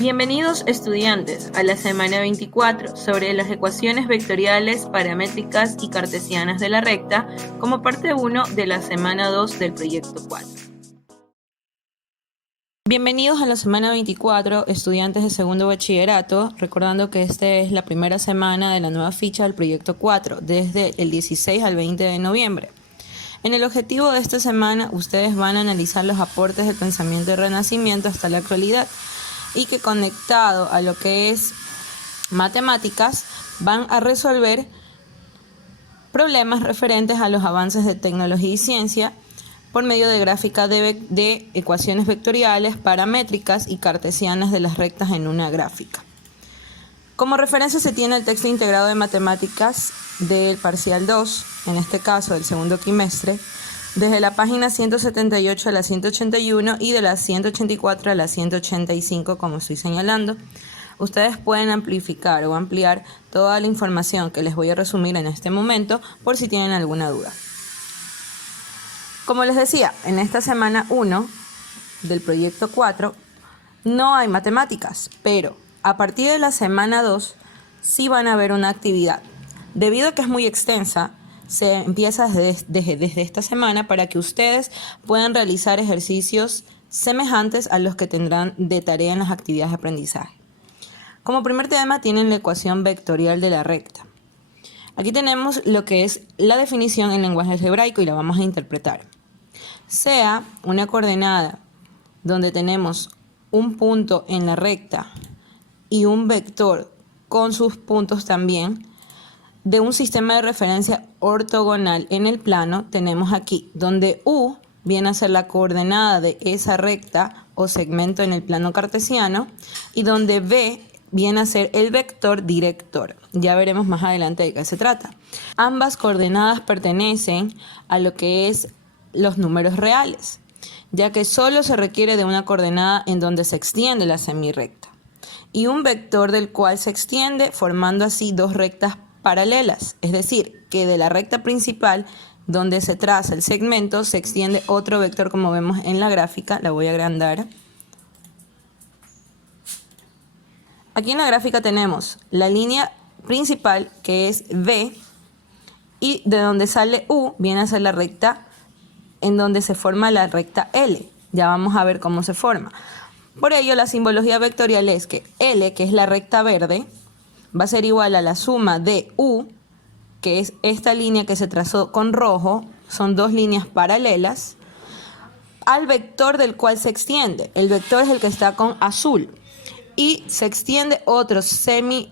Bienvenidos estudiantes a la semana 24 sobre las ecuaciones vectoriales, paramétricas y cartesianas de la recta como parte 1 de la semana 2 del proyecto 4. Bienvenidos a la semana 24, estudiantes de segundo bachillerato, recordando que esta es la primera semana de la nueva ficha del proyecto 4, desde el 16 al 20 de noviembre. En el objetivo de esta semana, ustedes van a analizar los aportes del pensamiento del Renacimiento hasta la actualidad y que conectado a lo que es matemáticas, van a resolver problemas referentes a los avances de tecnología y ciencia por medio de gráfica de ecuaciones vectoriales, paramétricas y cartesianas de las rectas en una gráfica. Como referencia se tiene el texto integrado de matemáticas del parcial 2, en este caso del segundo trimestre, desde la página 178 a la 181 y de la 184 a la 185, como estoy señalando. Ustedes pueden amplificar o ampliar toda la información que les voy a resumir en este momento por si tienen alguna duda. Como les decía, en esta semana 1 del proyecto 4 no hay matemáticas, pero a partir de la semana 2 sí van a haber una actividad. Debido a que es muy extensa, se empieza desde esta semana para que ustedes puedan realizar ejercicios semejantes a los que tendrán de tarea en las actividades de aprendizaje. Como primer tema tienen la ecuación vectorial de la recta. Aquí tenemos lo que es la definición en lenguaje algebraico y la vamos a interpretar. Sea una coordenada donde tenemos un punto en la recta y un vector con sus puntos también, de un sistema de referencia ortogonal en el plano, tenemos aquí donde U viene a ser la coordenada de esa recta o segmento en el plano cartesiano y donde V viene a ser el vector director. Ya veremos más adelante de qué se trata. Ambas coordenadas pertenecen a lo que es los números reales, ya que solo se requiere de una coordenada en donde se extiende la semirrecta y un vector del cual se extiende, formando así dos rectas paralelas, es decir, que de la recta principal donde se traza el segmento se extiende otro vector, como vemos en la gráfica. La voy a agrandar. Aquí en la gráfica tenemos la línea principal, que es V, y de donde sale U viene a ser la recta en donde se forma la recta L. Ya vamos a ver cómo se forma. Por ello, la simbología vectorial es que L, que es la recta verde, va a ser igual a la suma de U, que es esta línea que se trazó con rojo, son dos líneas paralelas, al vector del cual se extiende. El vector es el que está con azul. Y se extiende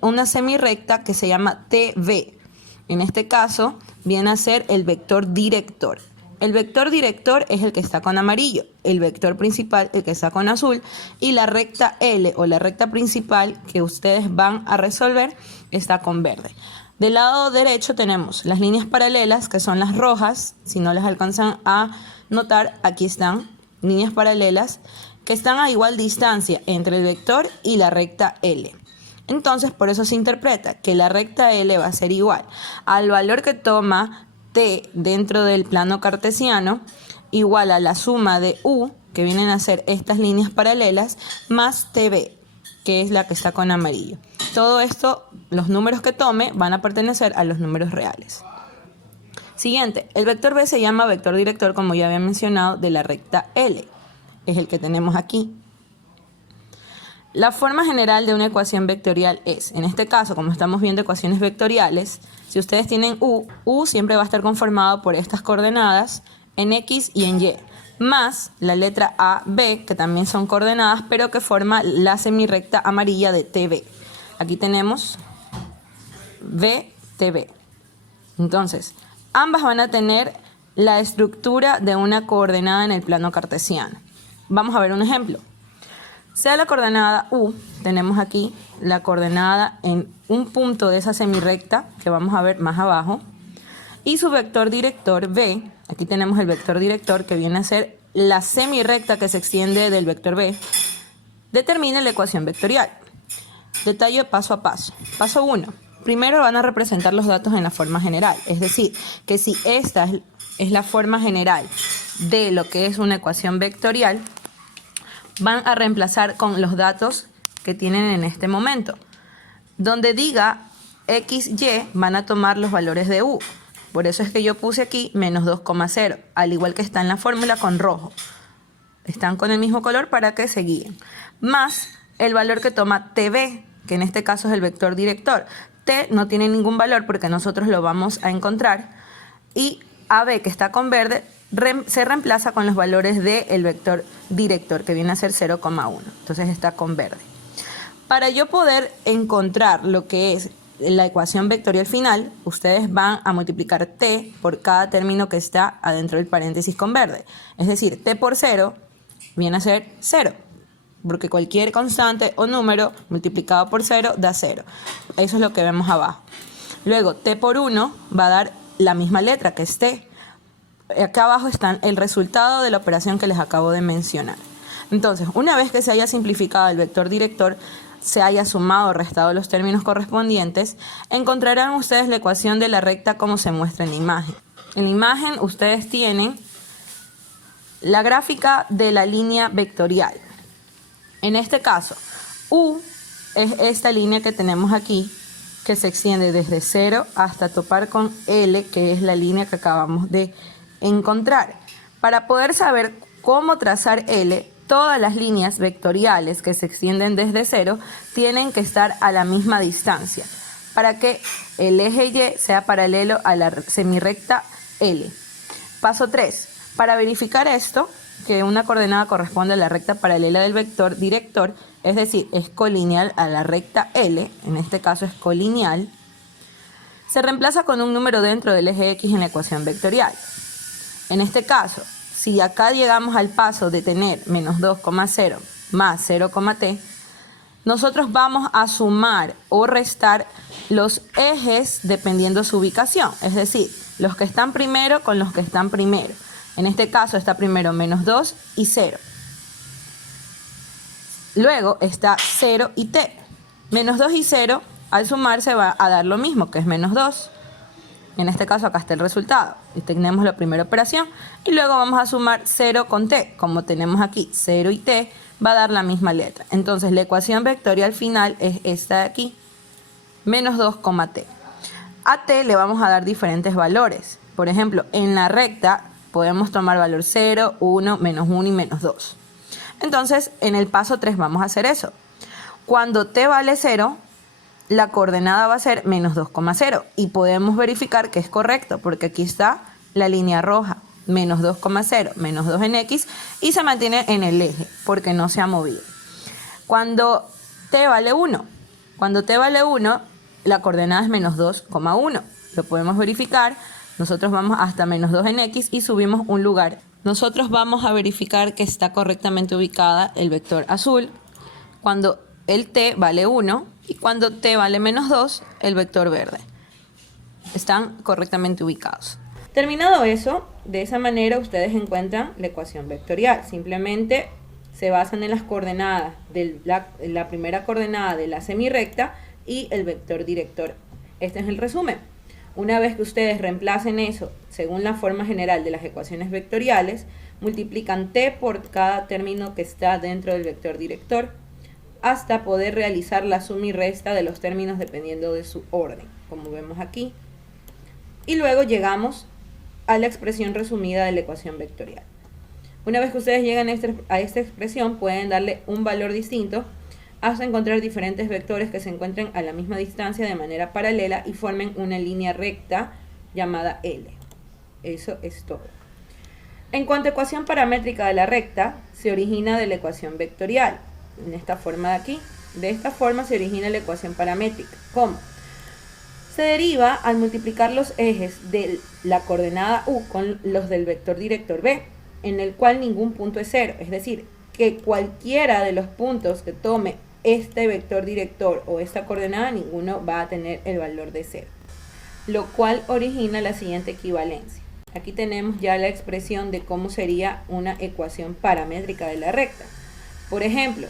una semirrecta que se llama TV. En este caso, viene a ser el vector director. El vector director es el que está con amarillo, el vector principal el que está con azul y la recta L o la recta principal que ustedes van a resolver está con verde. Del lado derecho tenemos las líneas paralelas, que son las rojas. Si no las alcanzan a notar, aquí están líneas paralelas que están a igual distancia entre el vector y la recta L. Entonces, por eso se interpreta que la recta L va a ser igual al valor que toma T dentro del plano cartesiano, igual a la suma de U, que vienen a ser estas líneas paralelas, más TV, que es la que está con amarillo. Todo esto, los números que tome van a pertenecer a los números reales. Siguiente, el vector B se llama vector director, como ya había mencionado, de la recta L. Es el que tenemos aquí. La forma general de una ecuación vectorial es, en este caso, como estamos viendo ecuaciones vectoriales, si ustedes tienen U siempre va a estar conformado por estas coordenadas en X y en Y, más la letra A, B, que también son coordenadas, pero que forma la semirrecta amarilla de TV. Aquí tenemos V, TV. Entonces, ambas van a tener la estructura de una coordenada en el plano cartesiano. Vamos a ver un ejemplo. Sea la coordenada U, tenemos aquí la coordenada en un punto de esa semirrecta que vamos a ver más abajo, y su vector director B, aquí tenemos el vector director que viene a ser la semirrecta que se extiende del vector B. Determine la ecuación vectorial. Detalle paso a paso. Paso 1. Primero van a representar los datos en la forma general, es decir, que si esta es la forma general de lo que es una ecuación vectorial, van a reemplazar con los datos que tienen en este momento. Donde diga x, y, van a tomar los valores de u. Por eso es que yo puse aquí menos 2,0, al igual que está en la fórmula con rojo. Están con el mismo color para que se guíen. Más el valor que toma tb, que en este caso es el vector director. T no tiene ningún valor porque nosotros lo vamos a encontrar. Y AB, que está con verde, se reemplaza con los valores del vector director, que viene a ser 0,1. Entonces está con verde. Para yo poder encontrar lo que es la ecuación vectorial final, ustedes van a multiplicar t por cada término que está adentro del paréntesis con verde. Es decir, t por 0 viene a ser 0. Porque cualquier constante o número multiplicado por 0 da 0. Eso es lo que vemos abajo. Luego, t por 1 va a dar la misma letra, que es t. Acá abajo está el resultado de la operación que les acabo de mencionar. Entonces, una vez que se haya simplificado el vector director, se haya sumado o restado los términos correspondientes, encontrarán ustedes la ecuación de la recta como se muestra en la imagen. En la imagen ustedes tienen la gráfica de la línea vectorial. En este caso, U es esta línea que tenemos aquí, que se extiende desde 0 hasta topar con L, que es la línea que acabamos de encontrar. Para poder saber cómo trazar L, todas las líneas vectoriales que se extienden desde 0 tienen que estar a la misma distancia, para que el eje Y sea paralelo a la semirrecta L. Paso 3. Para verificar esto, que una coordenada corresponde a la recta paralela del vector director, es decir, es colineal a la recta L, en este caso es colineal, se reemplaza con un número dentro del eje X en la ecuación vectorial. En este caso, si acá llegamos al paso de tener menos 2,0 más 0,t, nosotros vamos a sumar o restar los ejes dependiendo su ubicación, es decir, los que están primero con los que están primero. En este caso está primero menos 2 y 0. Luego está 0 y t. Menos 2 y 0 al sumarse va a dar lo mismo, que es menos 2. En este caso acá está el resultado. Y tenemos la primera operación. Y luego vamos a sumar 0 con t. Como tenemos aquí 0 y t, va a dar la misma letra. Entonces la ecuación vectorial final es esta de aquí. Menos 2, t. A t le vamos a dar diferentes valores. Por ejemplo, en la recta podemos tomar valor 0, 1, menos 1 y menos 2. Entonces, en el paso 3 vamos a hacer eso. Cuando t vale 0, la coordenada va a ser menos 2,0. Y podemos verificar que es correcto, porque aquí está la línea roja. Menos 2,0, menos 2 en x, y se mantiene en el eje, porque no se ha movido. Cuando t vale 1, la coordenada es menos 2,1. Lo podemos verificar. Nosotros vamos hasta menos 2 en x y subimos un lugar. Nosotros vamos a verificar que está correctamente ubicada el vector azul cuando el t vale 1 y cuando t vale menos 2 el vector verde. Están correctamente ubicados. Terminado eso, de esa manera ustedes encuentran la ecuación vectorial. Simplemente se basan en las coordenadas de la primera coordenada de la semirrecta y el vector director. Este es el resumen. Una vez que ustedes reemplacen eso según la forma general de las ecuaciones vectoriales, multiplican t por cada término que está dentro del vector director hasta poder realizar la suma y resta de los términos dependiendo de su orden, como vemos aquí. Y luego llegamos a la expresión resumida de la ecuación vectorial. Una vez que ustedes llegan a esta expresión, pueden darle un valor distinto hasta encontrar diferentes vectores que se encuentren a la misma distancia de manera paralela y formen una línea recta llamada L. Eso es todo. En cuanto a ecuación paramétrica de la recta, se origina de la ecuación vectorial, en esta forma de aquí. De esta forma se origina la ecuación paramétrica. ¿Cómo? Se deriva al multiplicar los ejes de la coordenada U con los del vector director B, en el cual ningún punto es 0, es decir, que cualquiera de los puntos que tome este vector director o esta coordenada, ninguno va a tener el valor de 0, lo cual origina la siguiente equivalencia. Aquí tenemos ya la expresión de cómo sería una ecuación paramétrica de la recta. Por ejemplo,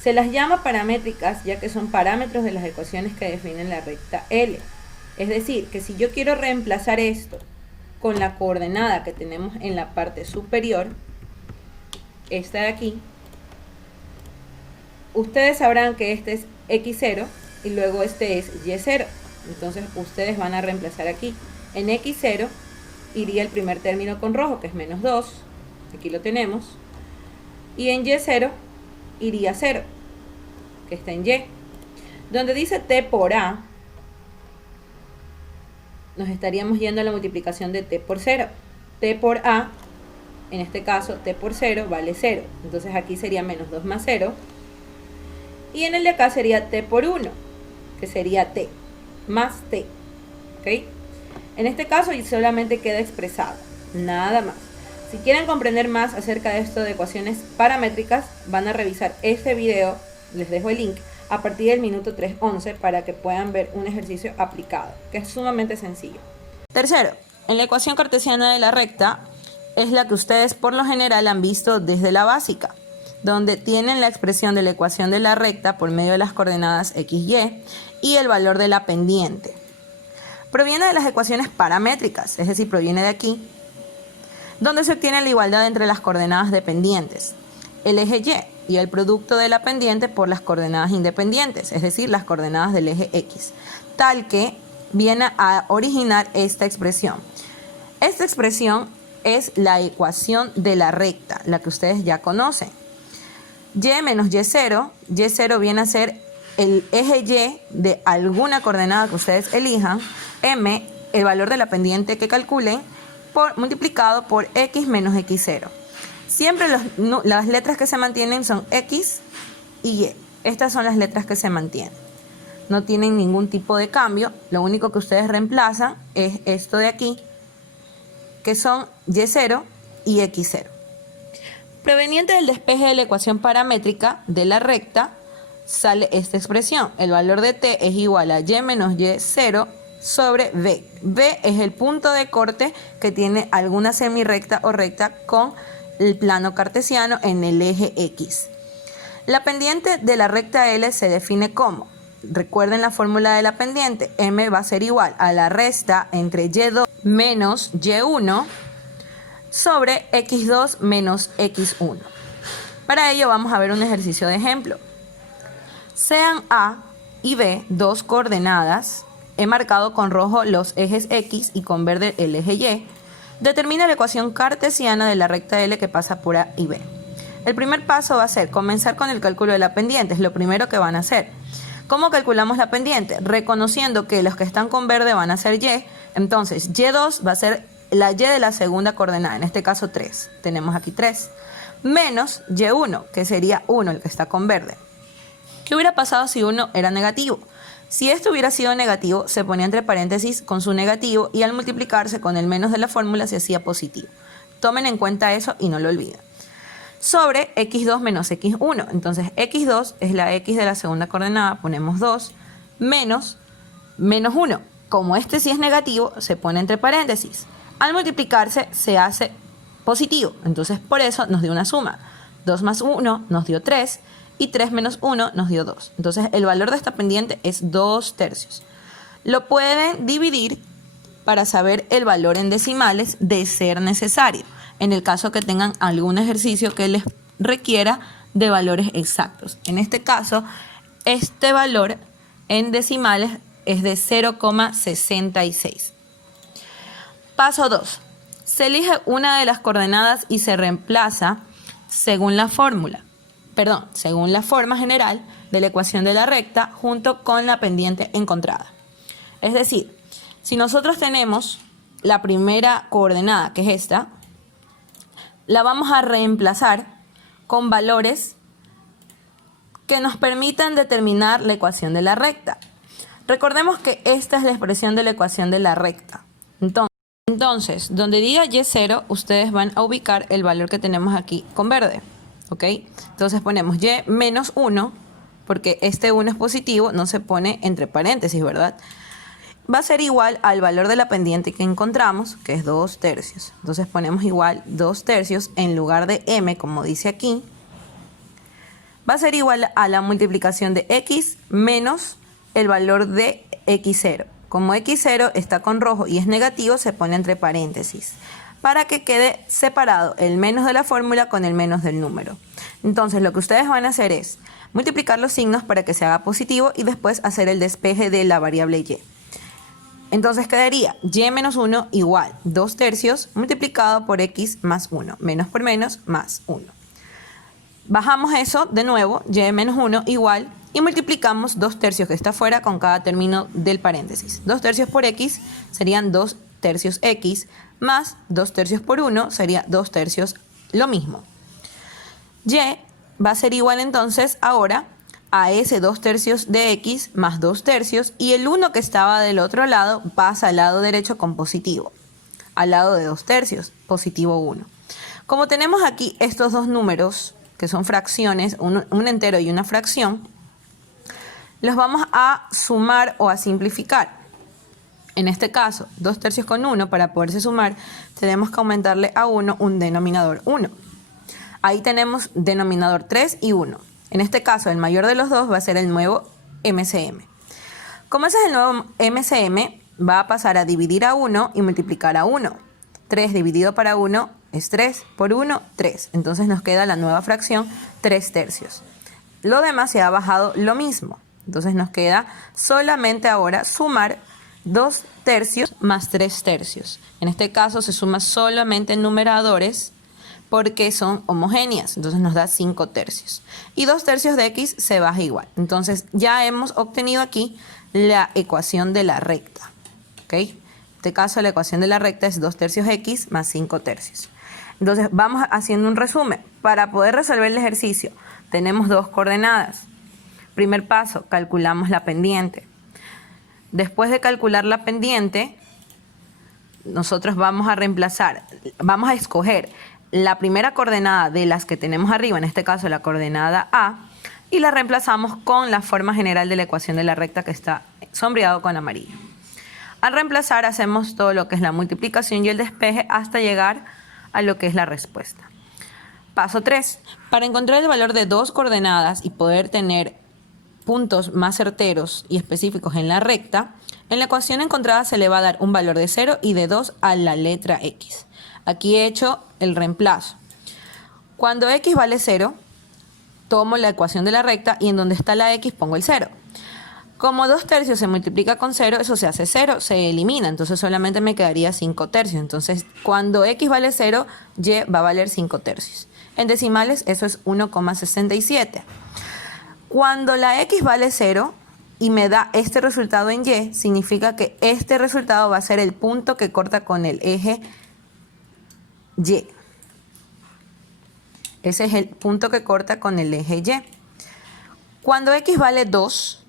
se las llama paramétricas ya que son parámetros de las ecuaciones que definen la recta L. Es decir, que si yo quiero reemplazar esto con la coordenada que tenemos en la parte superior, esta de aquí, ustedes sabrán que este es x0 y luego este es y0. Entonces ustedes van a reemplazar aquí. En x0 iría el primer término con rojo, que es menos 2. Aquí lo tenemos. Y en y0 iría 0, que está en y. Donde dice t por a, nos estaríamos yendo a la multiplicación de t por 0. T por a, en este caso t por 0 vale 0. Entonces aquí sería menos 2 más 0. Y en el de acá sería t por 1, que sería t, más t. ¿Ok? En este caso solamente queda expresado, nada más. Si quieren comprender más acerca de esto de ecuaciones paramétricas, van a revisar este video, les dejo el link, a partir del minuto 3:11 para que puedan ver un ejercicio aplicado, que es sumamente sencillo. Tercero, en la ecuación cartesiana de la recta es la que ustedes por lo general han visto desde la básica, donde tienen la expresión de la ecuación de la recta por medio de las coordenadas x, y el valor de la pendiente. Proviene de las ecuaciones paramétricas, es decir, proviene de aquí, donde se obtiene la igualdad entre las coordenadas dependientes, el eje y el producto de la pendiente por las coordenadas independientes, es decir, las coordenadas del eje x, tal que viene a originar esta expresión. Esta expresión es la ecuación de la recta, la que ustedes ya conocen. Y menos y0 viene a ser el eje y de alguna coordenada que ustedes elijan, m, el valor de la pendiente que calculen, multiplicado por x menos x0. Siempre las letras que se mantienen son x y y. Estas son las letras que se mantienen. No tienen ningún tipo de cambio. Lo único que ustedes reemplazan es esto de aquí, que son y0 y x0. Proveniente del despeje de la ecuación paramétrica de la recta, sale esta expresión. El valor de t es igual a y menos y0 sobre b. B es el punto de corte que tiene alguna semirrecta o recta con el plano cartesiano en el eje x. La pendiente de la recta L se define como, recuerden la fórmula de la pendiente, m va a ser igual a la resta entre y2 menos y1 sobre x2 menos x1. Para ello vamos a ver un ejercicio de ejemplo. Sean A y B dos coordenadas, he marcado con rojo los ejes X y con verde el eje Y. Determina la ecuación cartesiana de la recta L que pasa por A y B. El primer paso va a ser comenzar con el cálculo de la pendiente, es lo primero que van a hacer. ¿Cómo calculamos la pendiente? Reconociendo que los que están con verde van a ser Y, entonces Y2 va a ser la Y de la segunda coordenada, en este caso 3, tenemos aquí 3, menos Y1, que sería 1 el que está con verde. ¿Qué hubiera pasado si 1 era negativo? Si esto hubiera sido negativo, se ponía entre paréntesis con su negativo y al multiplicarse con el menos de la fórmula se hacía positivo. Tomen en cuenta eso y no lo olviden. Sobre x2 menos x1. Entonces x2 es la x de la segunda coordenada, ponemos 2, menos 1. Como este sí es negativo, se pone entre paréntesis. Al multiplicarse se hace positivo, entonces por eso nos dio una suma. 2 más 1 nos dio 3 y 3 menos 1 nos dio 2. Entonces el valor de esta pendiente es 2/3. Lo pueden dividir para saber el valor en decimales de ser necesario, en el caso que tengan algún ejercicio que les requiera de valores exactos. En este caso, este valor en decimales es de 0,66. Paso 2. Se elige una de las coordenadas y se reemplaza según la forma general de la ecuación de la recta junto con la pendiente encontrada. Es decir, si nosotros tenemos la primera coordenada, que es esta, la vamos a reemplazar con valores que nos permitan determinar la ecuación de la recta. Recordemos que esta es la expresión de la ecuación de la recta. Entonces, donde diga y0, ustedes van a ubicar el valor que tenemos aquí con verde. ¿Ok? Entonces ponemos y menos 1, porque este 1 es positivo, no se pone entre paréntesis, ¿verdad? Va a ser igual al valor de la pendiente que encontramos, que es 2/3. Entonces ponemos igual 2/3 en lugar de m, como dice aquí. Va a ser igual a la multiplicación de x menos el valor de x0. Como x0 está con rojo y es negativo, se pone entre paréntesis, para que quede separado el menos de la fórmula con el menos del número. Entonces lo que ustedes van a hacer es multiplicar los signos para que se haga positivo y después hacer el despeje de la variable y. Entonces quedaría y menos 1 igual 2 tercios multiplicado por x más 1, menos por menos más 1. Bajamos eso de nuevo, y menos 1 igual, y multiplicamos 2 tercios que está fuera con cada término del paréntesis. 2 tercios por x serían 2 tercios x, más 2 tercios por 1 sería 2 tercios lo mismo. Y va a ser igual entonces ahora a ese 2 tercios de x más 2 tercios, y el 1 que estaba del otro lado pasa al lado derecho con positivo, al lado de 2 tercios, positivo 1. Como tenemos aquí estos dos números, que son fracciones, un entero y una fracción, los vamos a sumar o a simplificar. En este caso, 2 tercios con 1, para poderse sumar, tenemos que aumentarle a 1 un denominador 1. Ahí tenemos denominador 3 y 1. En este caso, el mayor de los dos va a ser el nuevo MCM. Como ese es el nuevo MCM, va a pasar a dividir a 1 y multiplicar a 1. 3 dividido para 1 es 3, por 1, 3. Entonces nos queda la nueva fracción 3 tercios. Lo demás se ha bajado lo mismo. Entonces nos queda solamente ahora sumar 2 tercios más 3 tercios. En este caso se suma solamente en numeradores porque son homogéneas. Entonces nos da 5 tercios. Y 2 tercios de x se baja igual. Entonces ya hemos obtenido aquí la ecuación de la recta. ¿Ok? En este caso la ecuación de la recta es 2 tercios x más 5 tercios. Entonces vamos haciendo un resumen. Para poder resolver el ejercicio tenemos dos coordenadas. Primer paso, calculamos la pendiente. Después de calcular la pendiente, nosotros vamos a escoger la primera coordenada de las que tenemos arriba, en este caso la coordenada A, y la reemplazamos con la forma general de la ecuación de la recta que está sombreado con amarillo. Al reemplazar hacemos todo lo que es la multiplicación y el despeje hasta llegar a lo que es la respuesta. Paso 3. Para encontrar el valor de dos coordenadas y poder tener puntos más certeros y específicos en la recta, en la ecuación encontrada se le va a dar un valor de 0 y de 2 a la letra x. Aquí he hecho el reemplazo. Cuando x vale 0, tomo la ecuación de la recta y en donde está la x pongo el 0. Como 2 tercios se multiplica con 0, eso se hace 0, se elimina, entonces solamente me quedaría 5 tercios. Entonces, cuando x vale 0, y va a valer 5 tercios. En decimales, eso es 1,67. Cuando la x vale 0 y me da este resultado en y, significa que este resultado va a ser el punto que corta con el eje y. Ese es el punto que corta con el eje y. Cuando x vale 2,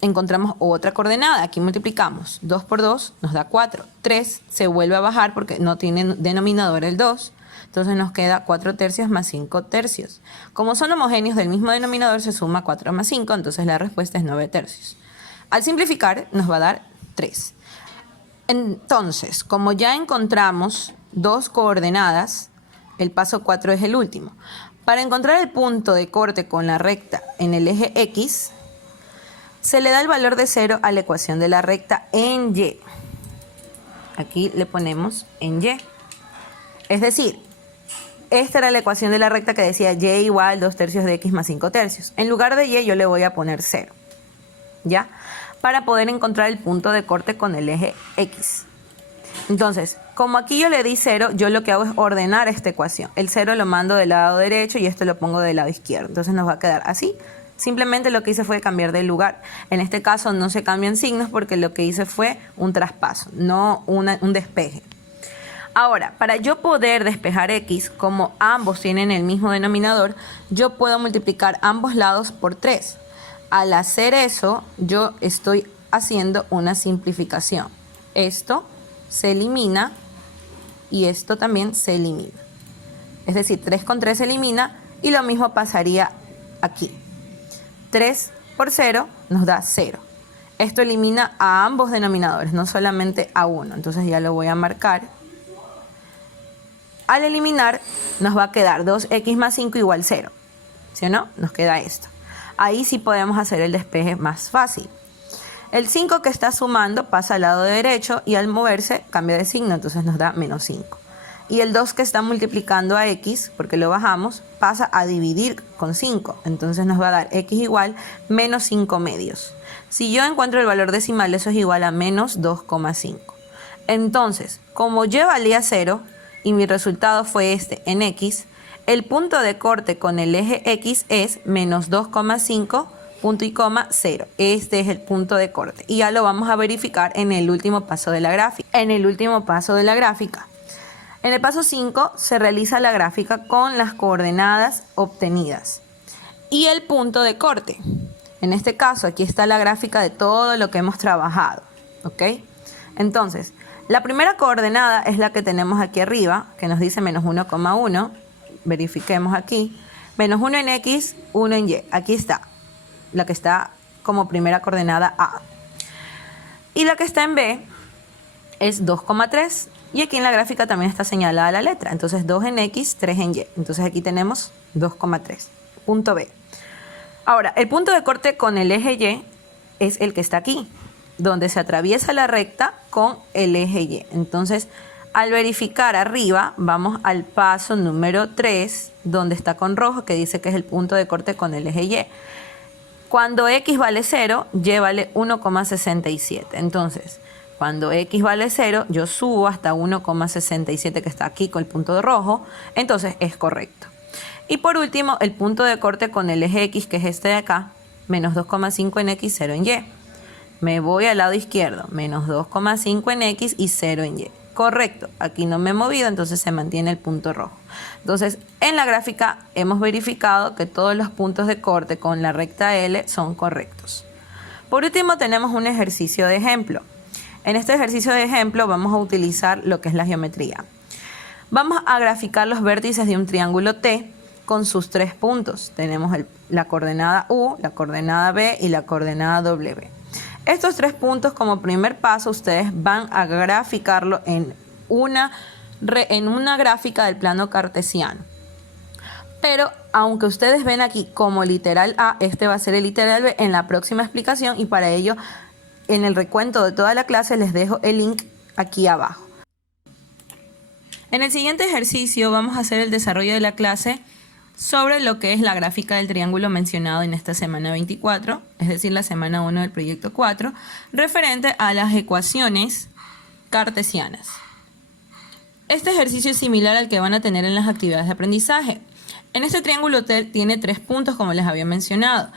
encontramos otra coordenada. Aquí multiplicamos. 2 por 2 nos da 4. 3 se vuelve a bajar porque no tiene denominador el 2. Entonces nos queda 4 tercios más 5 tercios. Como son homogéneos del mismo denominador, se suma 4 más 5, entonces la respuesta es 9 tercios. Al simplificar nos va a dar 3. Entonces, como ya encontramos dos coordenadas, el paso 4 es el último. Para encontrar el punto de corte con la recta en el eje X, se le da el valor de 0 a la ecuación de la recta en Y. Aquí le ponemos en Y. Es decir, esta era la ecuación de la recta que decía y igual 2 tercios de x más 5 tercios. En lugar de y yo le voy a poner 0. ¿Ya? Para poder encontrar el punto de corte con el eje X. Entonces, como aquí yo le di 0, yo lo que hago es ordenar esta ecuación. El 0 lo mando del lado derecho y esto lo pongo del lado izquierdo. Entonces nos va a quedar así. Simplemente lo que hice fue cambiar de lugar. En este caso no se cambian signos porque lo que hice fue un traspaso, no un despeje. Ahora, para yo poder despejar x, como ambos tienen el mismo denominador, yo puedo multiplicar ambos lados por 3. Al hacer eso, yo estoy haciendo una simplificación. Esto se elimina y esto también se elimina. Es decir, 3 con 3 se elimina y lo mismo pasaría aquí. 3 por 0 nos da 0. Esto elimina a ambos denominadores, no solamente a uno. Entonces ya lo voy a marcar. Al eliminar nos va a quedar 2x más 5 igual 0. ¿Sí o no? Nos queda esto. Ahí sí podemos hacer el despeje más fácil. El 5 que está sumando pasa al lado derecho y al moverse cambia de signo, entonces nos da menos 5. Y el 2 que está multiplicando a x, porque lo bajamos, pasa a dividir con 5. Entonces nos va a dar x igual menos 5 medios. Si yo encuentro el valor decimal, eso es igual a menos 2,5. Entonces, como y valía 0 y mi resultado fue este en x, el punto de corte con el eje x es menos 2,5 punto y coma 0. Este es el punto de corte y ya lo vamos a verificar en el último paso de la gráfica. En el paso 5 se realiza la gráfica con las coordenadas obtenidas y el punto de corte. En este caso, aquí está la gráfica de todo lo que hemos trabajado, ¿ok? Entonces, la primera coordenada es la que tenemos aquí arriba, que nos dice menos 1,1. Verifiquemos aquí. Menos 1 en x, 1 en y. Aquí está, la que está como primera coordenada A. Y la que está en B es 2,3. Y aquí en la gráfica también está señalada la letra. Entonces 2 en x, 3 en y. Entonces aquí tenemos 2,3. Punto B. Ahora, el punto de corte con el eje y es el que está aquí, donde se atraviesa la recta con el eje y. Entonces, al verificar arriba, vamos al paso número 3, donde está con rojo, que dice que es el punto de corte con el eje y. Cuando x vale 0, y vale 1,67. Entonces, cuando x vale 0, yo subo hasta 1,67 que está aquí con el punto de rojo, entonces es correcto. Y por último, el punto de corte con el eje x, que es este de acá, menos 2,5 en x, 0 en y. Me voy al lado izquierdo, menos 2,5 en x y 0 en y. Correcto, aquí no me he movido, entonces se mantiene el punto rojo. Entonces, en la gráfica hemos verificado que todos los puntos de corte con la recta L son correctos. Por último, tenemos un ejercicio de ejemplo. En este ejercicio de ejemplo vamos a utilizar lo que es la geometría. Vamos a graficar los vértices de un triángulo T con sus 3 puntos. Tenemos la coordenada U, la coordenada B y la coordenada W. Estos 3 puntos, como primer paso, ustedes van a graficarlo en una gráfica del plano cartesiano. Pero aunque ustedes ven aquí como literal A, este va a ser el literal B en la próxima explicación, y para ello en el recuento de toda la clase les dejo el link aquí abajo. En el siguiente ejercicio vamos a hacer el desarrollo de la clase sobre lo que es la gráfica del triángulo mencionado en esta semana 24, es decir, la semana 1 del proyecto 4, referente a las ecuaciones cartesianas. Este ejercicio es similar al que van a tener en las actividades de aprendizaje. En este triángulo tiene 3 puntos, como les había mencionado.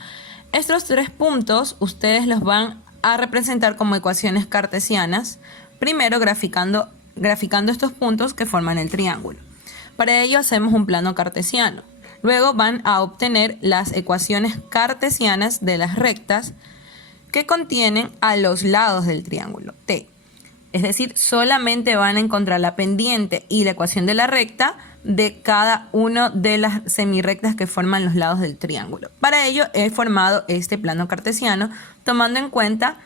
Estos 3 puntos ustedes los van a representar como ecuaciones cartesianas, primero graficando estos puntos que forman el triángulo. Para ello hacemos un plano cartesiano. Luego van a obtener las ecuaciones cartesianas de las rectas que contienen a los lados del triángulo T. Es decir, solamente van a encontrar la pendiente y la ecuación de la recta de cada una de las semirrectas que forman los lados del triángulo. Para ello he formado este plano cartesiano tomando en cuenta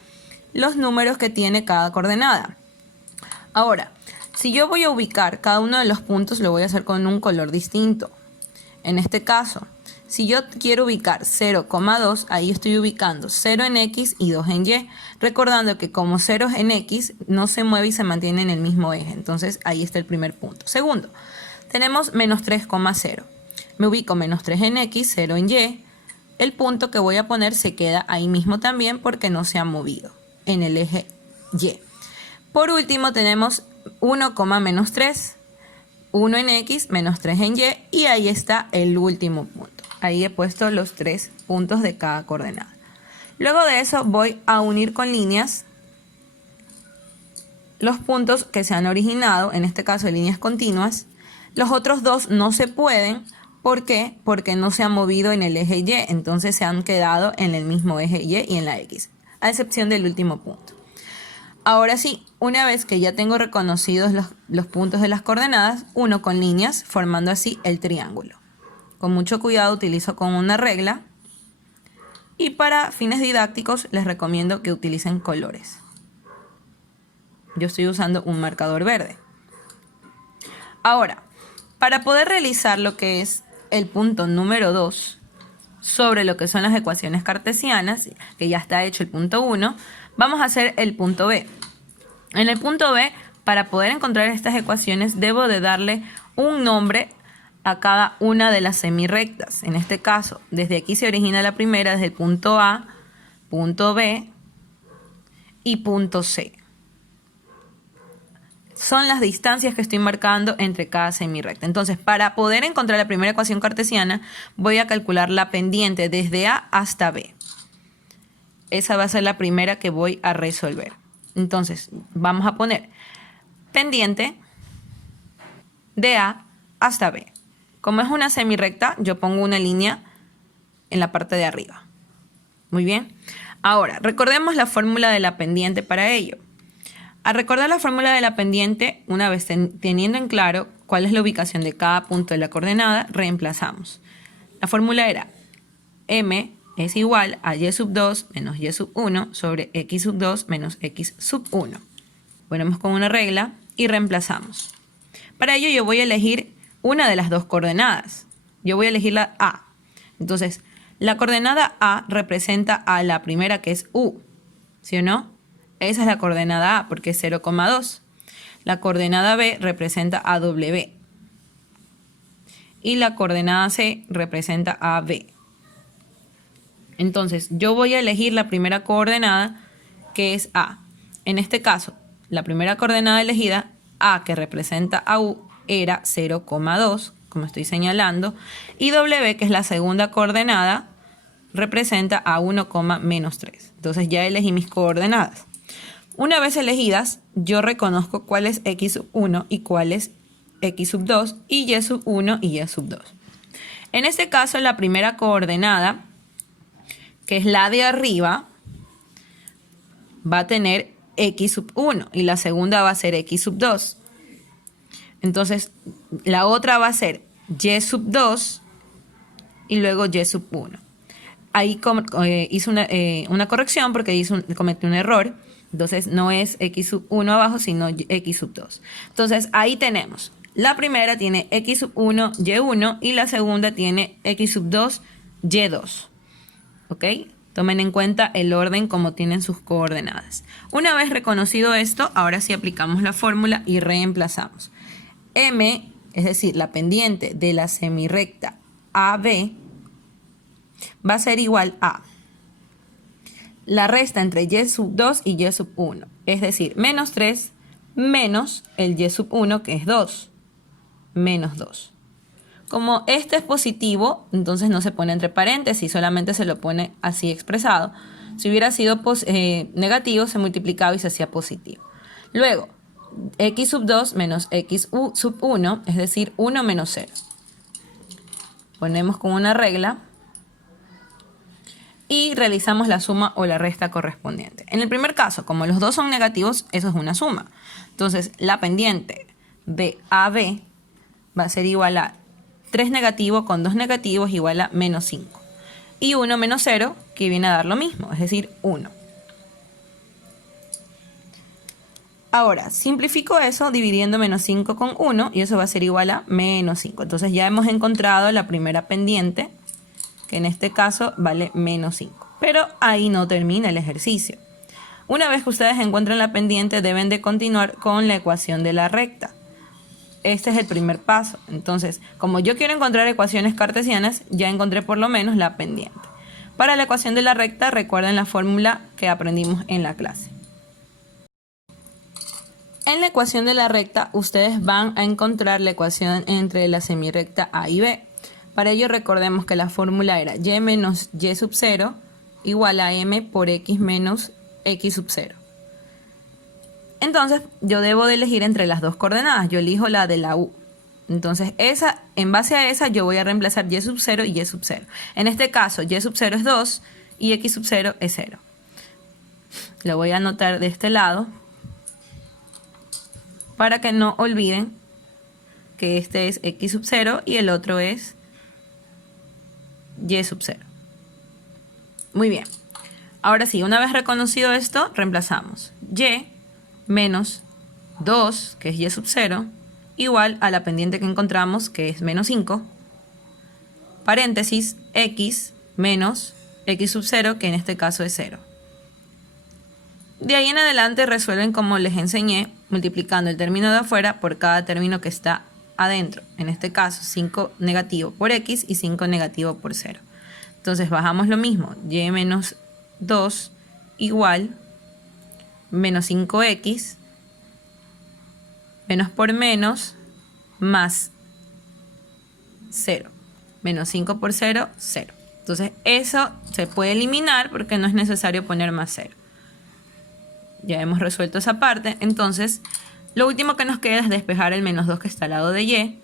los números que tiene cada coordenada. Ahora, si yo voy a ubicar cada uno de los puntos, lo voy a hacer con un color distinto. En este caso, si yo quiero ubicar 0,2, ahí estoy ubicando 0 en x y 2 en y. Recordando que como 0 en x no se mueve y se mantiene en el mismo eje. Entonces ahí está el primer punto. Segundo, tenemos menos 3,0. Me ubico menos 3 en x, 0 en y. El punto que voy a poner se queda ahí mismo también porque no se ha movido en el eje y. Por último tenemos 1, menos 3. 1 en x, menos 3 en y, y ahí está el último punto. Ahí he puesto los 3 puntos de cada coordenada. Luego de eso voy a unir con líneas los puntos que se han originado, en este caso líneas continuas. Los otros 2 no se pueden. ¿Por qué? Porque no se han movido en el eje y, entonces se han quedado en el mismo eje y en la x, a excepción del último punto. Ahora sí, una vez que ya tengo reconocidos los puntos de las coordenadas, uno con líneas, formando así el triángulo. Con mucho cuidado utilizo con una regla y para fines didácticos les recomiendo que utilicen colores. Yo estoy usando un marcador verde. Ahora, para poder realizar lo que es el punto número 2 sobre lo que son las ecuaciones cartesianas, que ya está hecho el punto 1, vamos a hacer el punto B. En el punto B para poder encontrar estas ecuaciones debo de darle un nombre a cada una de las semirrectas. En este caso, desde aquí se origina la primera, desde el punto A, punto B y punto C. Son las distancias que estoy marcando entre cada semirrecta. Entonces, para poder encontrar la primera ecuación cartesiana, voy a calcular la pendiente desde A hasta B. Esa va a ser la primera que voy a resolver. Entonces, vamos a poner pendiente de A hasta B. Como es una semirrecta, yo pongo una línea en la parte de arriba. Muy bien. Ahora, recordemos la fórmula de la pendiente para ello. Al recordar la fórmula de la pendiente, una vez teniendo en claro cuál es la ubicación de cada punto de la coordenada, reemplazamos. La fórmula era m es igual a y sub 2 menos y sub 1 sobre x sub 2 menos x sub 1. Ponemos con una regla y reemplazamos. Para ello yo voy a elegir una de las dos coordenadas. Yo voy a elegir la A. Entonces, la coordenada A representa a la primera, que es U, ¿sí o no? Esa es la coordenada A porque es 0,2. La coordenada B representa a W. Y la coordenada C representa a B. Entonces, yo voy a elegir la primera coordenada, que es A. En este caso, la primera coordenada elegida, A, que representa a U, era 0,2, como estoy señalando, y W, que es la segunda coordenada, representa a 1,-3. Entonces ya elegí mis coordenadas. Una vez elegidas, yo reconozco cuál es x sub 1 y cuál es x sub 2 y y sub 1 y y sub 2. En este caso, la primera coordenada, que es la de arriba, va a tener x sub 1 y la segunda va a ser x sub 2. Entonces, la otra va a ser y sub 2 y luego y sub 1. Ahí hice una corrección porque cometí un error. Entonces, no es x sub 1 abajo, sino x sub 2. Entonces, ahí tenemos. La primera tiene x sub 1, y1, y la segunda tiene x sub 2, y2. ¿Ok? Tomen en cuenta el orden como tienen sus coordenadas. Una vez reconocido esto, ahora sí aplicamos la fórmula y reemplazamos. M, es decir, la pendiente de la semirrecta AB, va a ser igual a la resta entre y sub 2 y y sub 1, es decir, menos 3 menos el y sub 1, que es 2, menos 2. Como este es positivo, entonces no se pone entre paréntesis, solamente se lo pone así expresado. Si hubiera sido negativo, se multiplicaba y se hacía positivo. Luego, x sub 2 menos x sub 1, es decir, 1 menos 0. Ponemos con una regla y realizamos la suma o la resta correspondiente. En el primer caso, como los dos son negativos, eso es una suma. Entonces, la pendiente de AB va a ser igual a 3 negativo con 2 negativos igual a menos 5. Y 1 menos 0, que viene a dar lo mismo, es decir, 1. Ahora, simplifico eso dividiendo menos 5 con 1 y eso va a ser igual a menos 5. Entonces ya hemos encontrado la primera pendiente, que en este caso vale menos 5. Pero ahí no termina el ejercicio. Una vez que ustedes encuentren la pendiente, deben de continuar con la ecuación de la recta. Este es el primer paso. Entonces, como yo quiero encontrar ecuaciones cartesianas, ya encontré por lo menos la pendiente. Para la ecuación de la recta, recuerden la fórmula que aprendimos en la clase. En la ecuación de la recta, ustedes van a encontrar la ecuación entre la semirrecta A y B. Para ello recordemos que la fórmula era y menos y sub 0 igual a m por x menos x sub 0. Entonces yo debo de elegir entre las dos coordenadas. Yo elijo la de la u. Entonces en base a esa yo voy a reemplazar y sub 0 y y sub 0. En este caso y sub 0 es 2 y x sub 0 es 0. Lo voy a anotar de este lado para que no olviden que este es x sub 0 y el otro es y sub 0. Muy bien. Ahora sí, una vez reconocido esto, reemplazamos y menos 2, que es y sub 0, igual a la pendiente que encontramos, que es menos 5, paréntesis, x menos x sub 0, que en este caso es 0. De ahí en adelante resuelven como les enseñé, multiplicando el término de afuera por cada término que está adentro. En este caso, 5 negativo por x y 5 negativo por 0. Entonces bajamos lo mismo, y menos 2 igual menos 5x menos por menos más 0. Menos 5 por 0, 0. Entonces eso se puede eliminar porque no es necesario poner más 0. Ya hemos resuelto esa parte. Entonces lo último que nos queda es despejar el menos 2 que está al lado de y.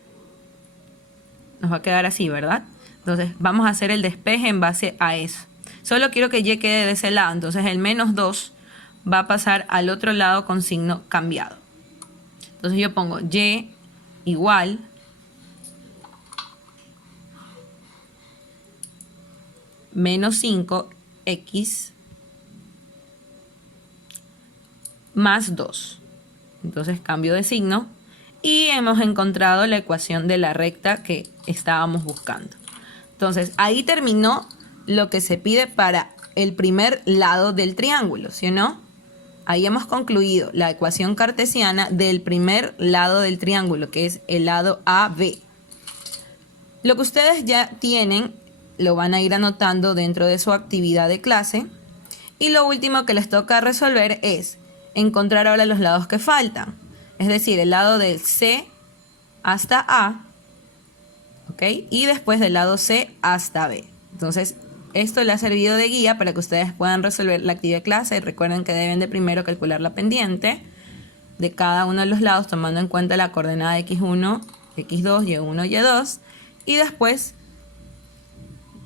Nos va a quedar así, ¿verdad? Entonces vamos a hacer el despeje en base a eso. Solo quiero que y quede de ese lado. Entonces el menos 2 va a pasar al otro lado con signo cambiado. Entonces yo pongo y igual menos 5x más 2. Entonces cambio de signo y hemos encontrado la ecuación de la recta que estábamos buscando. Entonces ahí terminó lo que se pide para el primer lado del triángulo, ¿sí o no? Ahí hemos concluido la ecuación cartesiana del primer lado del triángulo, que es el lado AB. Lo que ustedes ya tienen lo van a ir anotando dentro de su actividad de clase. Y lo último que les toca resolver es encontrar ahora los lados que faltan. Es decir, el lado del C hasta A, ¿ok? Y después del lado C hasta B. Entonces, esto le ha servido de guía para que ustedes puedan resolver la actividad de clase. Y recuerden que deben de primero calcular la pendiente de cada uno de los lados, tomando en cuenta la coordenada x1, x2, y1, y2. Y después,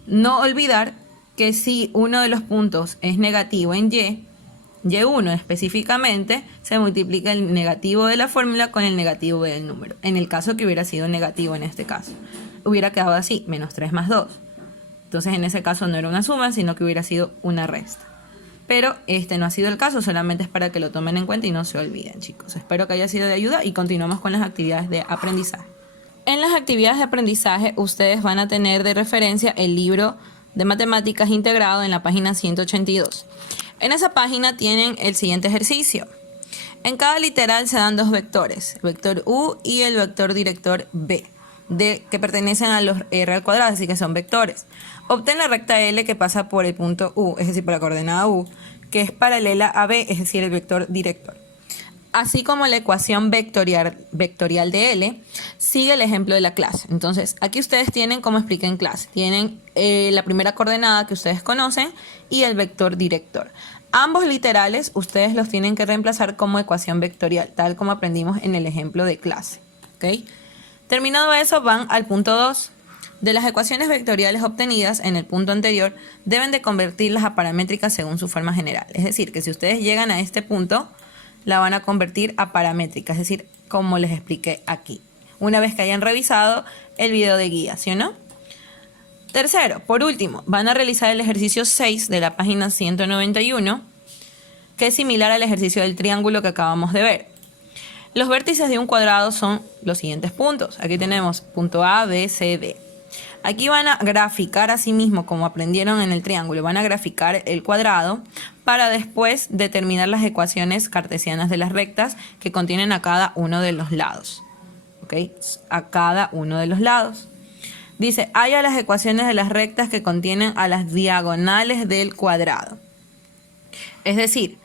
no olvidar que si uno de los puntos es negativo en y1 específicamente, se multiplica el negativo de la fórmula con el negativo del número. En el caso que hubiera sido negativo en este caso, hubiera quedado así, menos 3 más 2. Entonces en ese caso no era una suma, sino que hubiera sido una resta. Pero este no ha sido el caso, solamente es para que lo tomen en cuenta y no se olviden, chicos. Espero que haya sido de ayuda y continuamos con las actividades de aprendizaje. En las actividades de aprendizaje ustedes van a tener de referencia el libro de matemáticas integrado en la página 182. En esa página tienen el siguiente ejercicio. En cada literal se dan dos vectores, el vector u y el vector director b, que pertenecen a los r al cuadrado, así que son vectores. Obtén la recta L que pasa por el punto u, es decir, por la coordenada u, que es paralela a b, es decir, el vector director. Así como la ecuación vectorial de L, sigue el ejemplo de la clase. Entonces, aquí ustedes tienen, como expliqué en clase, tienen la primera coordenada que ustedes conocen y el vector director. Ambos literales ustedes los tienen que reemplazar como ecuación vectorial, tal como aprendimos en el ejemplo de clase. ¿Okay? Terminado eso, van al punto 2. De las ecuaciones vectoriales obtenidas en el punto anterior, deben de convertirlas a paramétricas según su forma general. Es decir, que si ustedes llegan a este punto, la van a convertir a paramétrica, es decir, como les expliqué aquí, una vez que hayan revisado el video de guía, ¿sí o no? Tercero, por último, van a realizar el ejercicio 6 de la página 191, que es similar al ejercicio del triángulo que acabamos de ver. Los vértices de un cuadrado son los siguientes puntos. Aquí tenemos punto A, B, C, D. Aquí van a graficar así mismo, como aprendieron en el triángulo, van a graficar el cuadrado para después determinar las ecuaciones cartesianas de las rectas que contienen a cada uno de los lados. ¿Ok? A cada uno de los lados. Dice, halla las ecuaciones de las rectas que contienen a las diagonales del cuadrado. Es decir,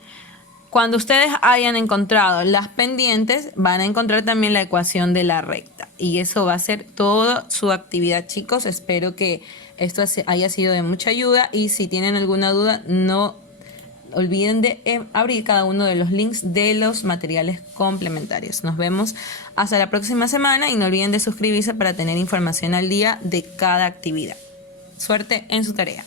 cuando ustedes hayan encontrado las pendientes, van a encontrar también la ecuación de la recta. Y eso va a ser toda su actividad, chicos. Espero que esto haya sido de mucha ayuda. Y si tienen alguna duda, no olviden de abrir cada uno de los links de los materiales complementarios. Nos vemos hasta la próxima semana y no olviden de suscribirse para tener información al día de cada actividad. Suerte en su tarea.